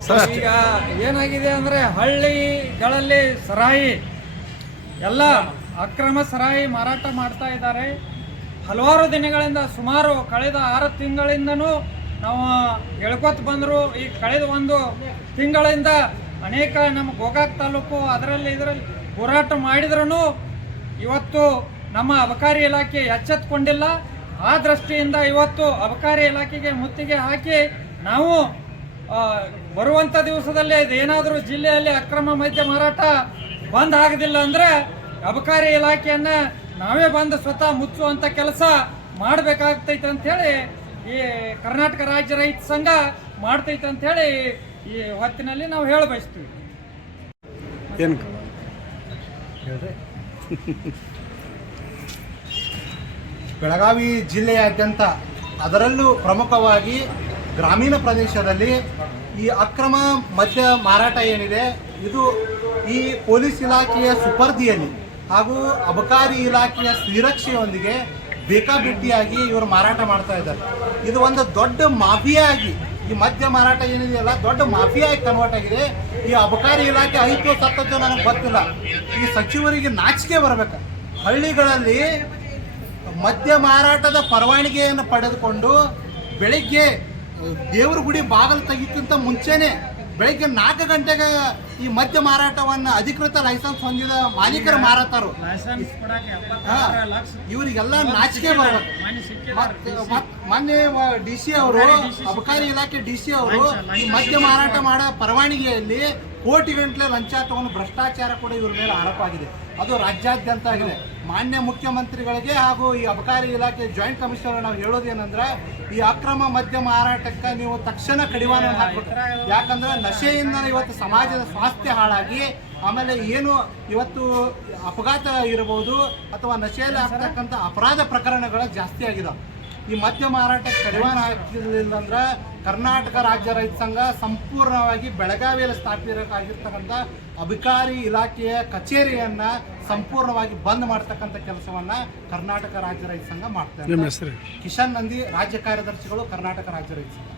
ಈಗ ಏನಾಗಿದೆ ಅಂದ್ರೆ ಹಳ್ಳಿಗಳಲ್ಲಿ ಸರಾಯಿ, ಎಲ್ಲ ಅಕ್ರಮ ಸರಾಯಿ ಮಾರಾಟ ಮಾಡ್ತಾ ಇದ್ದಾರೆ. ಹಲವಾರು ದಿನಗಳಿಂದ ಸುಮಾರು ಕಳೆದ ಆರು ತಿಂಗಳಿಂದನೂ ನಾವು ಹೇಳ್ಕೊತ ಬಂದರು. ಈ ಕಳೆದ ಒಂದು ತಿಂಗಳಿಂದ ಅನೇಕ ನಮ್ಮ ಗೋಕಾಕ್ ತಾಲೂಕು ಅದರಲ್ಲಿ ಇದರಲ್ಲಿ ಹೋರಾಟ ಮಾಡಿದ್ರೂ ಇವತ್ತು ನಮ್ಮ ಅಬಕಾರಿ ಇಲಾಖೆ ಎಚ್ಚೆತ್ತುಕೊಂಡಿಲ್ಲ ಆ ದೃಷ್ಟಿಯಿಂದ ಇವತ್ತು ಅಬಕಾರಿ ಇಲಾಖೆಗೆ ಮುತ್ತಿಗೆ ಹಾಕಿ ನಾವು ಬರುವಂಥ ದಿವಸದಲ್ಲಿ ಇದೇನಾದರೂ ಜಿಲ್ಲೆಯಲ್ಲಿ ಅಕ್ರಮ ಮದ್ಯ ಮಾರಾಟ ಬಂದ್ ಆಗದಿಲ್ಲ ಅಂದ್ರೆ ಅಬಕಾರಿ ಇಲಾಖೆಯನ್ನ ನಾವೇ ಬಂದು ಸ್ವತಃ ಮುಚ್ಚುವಂತ ಕೆಲಸ ಮಾಡಬೇಕಾಗ್ತೈತೆ ಅಂತ ಹೇಳಿ ಈ ಕರ್ನಾಟಕ ರಾಜ್ಯ ರೈತ ಸಂಘ ಮಾಡ್ತೈತೆ ಅಂತ ಹೇಳಿ ಈ ಹೊತ್ತಿನಲ್ಲಿ ನಾವು ಹೇಳ ಬಯಸ್ತೀವಿ ಏನು ಬೆಳಗಾವಿ ಜಿಲ್ಲೆಯಾದ್ಯಂತ ಅದರಲ್ಲೂ ಪ್ರಮುಖವಾಗಿ ಗ್ರಾಮೀಣ ಪ್ರದೇಶದಲ್ಲಿ ಈ ಅಕ್ರಮ ಮದ್ಯ ಮಾರಾಟ ಏನಿದೆ, ಇದು ಈ ಪೊಲೀಸ್ ಇಲಾಖೆಯ ಸುಪರ್ದಿಯಲ್ಲಿ ಹಾಗೂ ಅಬಕಾರಿ ಇಲಾಖೆಯ ಸುರಕ್ಷೆಯೊಂದಿಗೆ ಬೇಕಾಬಿಟ್ಟಿಯಾಗಿ ಇವರು ಮಾರಾಟ ಮಾಡ್ತಾ ಇದ್ದಾರೆ. ಇದು ಒಂದು ದೊಡ್ಡ ಮಾಫಿಯಾ ಆಗಿ, ಈ ಮದ್ಯ ಮಾರಾಟ ಏನಿದೆಯಲ್ಲ, ದೊಡ್ಡ ಮಾಫಿಯಾಗಿ ಕನ್ವರ್ಟ್ ಆಗಿದೆ. ಈ ಅಬಕಾರಿ ಇಲಾಖೆ ಐತೋ ಸತ್ತದ್ದು ನನಗೆ ಗೊತ್ತಿಲ್ಲ. ಈ ಸಚಿವರಿಗೆ ನಾಚಿಕೆ ಬರಬೇಕು. ಹಳ್ಳಿಗಳಲ್ಲಿ ಮದ್ಯ ಮಾರಾಟದ ಪರವಾನಗಿಯನ್ನು ಪಡೆದುಕೊಂಡು ಬೆಳಿಗ್ಗೆ ದೇವ್ರ ಗುಡಿ ಬಾಗಿಲು ತೆಗಿತಂತ ಮುಂಚೆನೆ ಬೆಳಿಗ್ಗೆ ನಾಲ್ಕು ಗಂಟೆಗೆ ಈ ಮದ್ಯ ಮಾರಾಟವನ್ನು ಅಧಿಕೃತ ಲೈಸೆನ್ಸ್ ಹೊಂದಿದ ಮಾಲೀಕರು ಮಾರಾಟರು ಇವರಿಗೆಲ್ಲ ನಾಚಿಕೆ ಬರ್ಬೇಕು. ಮೊನ್ನೆ ಡಿ ಸಿ ಅವರು ಅಬಕಾರಿ ಇಲಾಖೆ ಡಿ ಸಿ ಅವರು ಈ ಮದ್ಯ ಮಾರಾಟ ಮಾಡೋ ಪರವಾನಗಿಯಲ್ಲಿ ಕೋಟಿ ಗಂಟ್ಲೆ ಲಂಚ ತಗೊಂಡು ಭ್ರಷ್ಟಾಚಾರ ಕೂಡ ಇವ್ರ ಮೇಲೆ ಆರೋಪ ಆಗಿದೆ. ಅದು ರಾಜ್ಯಾದ್ಯಂತ ಆಗಿದೆ. ಮಾನ್ಯ ಮುಖ್ಯಮಂತ್ರಿಗಳಿಗೆ ಹಾಗೂ ಈ ಅಬಕಾರಿ ಇಲಾಖೆ ಜಾಯಿಂಟ್ ಕಮಿಷನರ್ ನಾವು ಹೇಳೋದೇನಂದ್ರೆ ಈ ಅಕ್ರಮ ಮದ್ಯ ಮಾರಾಟಕ್ಕೆ ನೀವು ತಕ್ಷಣ ಕಡಿವಾಣ ಹಾಕ್ಬೇಕು ಯಾಕಂದ್ರೆ ನಶೆಯಿಂದ ಇವತ್ತು ಸಮಾಜದ ಸ್ವಾಸ್ಥ್ಯ ಹಾಳಾಗಿ ಆಮೇಲೆ ಏನು ಇವತ್ತು ಅಪಘಾತ ಇರಬಹುದು ಅಥವಾ ನಶೆಯಲ್ಲಿ ಆಗ್ತಕ್ಕಂಥ ಅಪರಾಧ ಪ್ರಕರಣಗಳು ಜಾಸ್ತಿ ಆಗಿದಾವೆ. ಈ ಮದ್ಯ ಮಾರಾಟಕ್ಕೆ ಕಡಿವಾಣ ಹಾಕಿರ್ಲಿಲ್ಲ ಅಂದ್ರೆ ಕರ್ನಾಟಕ ರಾಜ್ಯ ರೈತ ಸಂಘ ಸಂಪೂರ್ಣವಾಗಿ ಬೆಳಗಾವಿಯಲ್ಲಿ ಸ್ಥಾಪಿರಕ್ಕಾಗಿರ್ತಕ್ಕಂಥ ಅಧಿಕಾರಿ ಇಲಾಖೆಯ ಕಚೇರಿಯನ್ನ ಸಂಪೂರ್ಣವಾಗಿ ಬಂದ್ ಮಾಡ್ತಕ್ಕಂಥ ಕೆಲಸವನ್ನ ಕರ್ನಾಟಕ ರಾಜ್ಯ ರೈತ ಸಂಘ ಮಾಡ್ತಾರೆ ಕಿಶನ್ ನಂದಿ ರಾಜ್ಯ ಕಾರ್ಯದರ್ಶಿಗಳು ಕರ್ನಾಟಕ ರಾಜ್ಯ ರೈತ ಸಂಘ.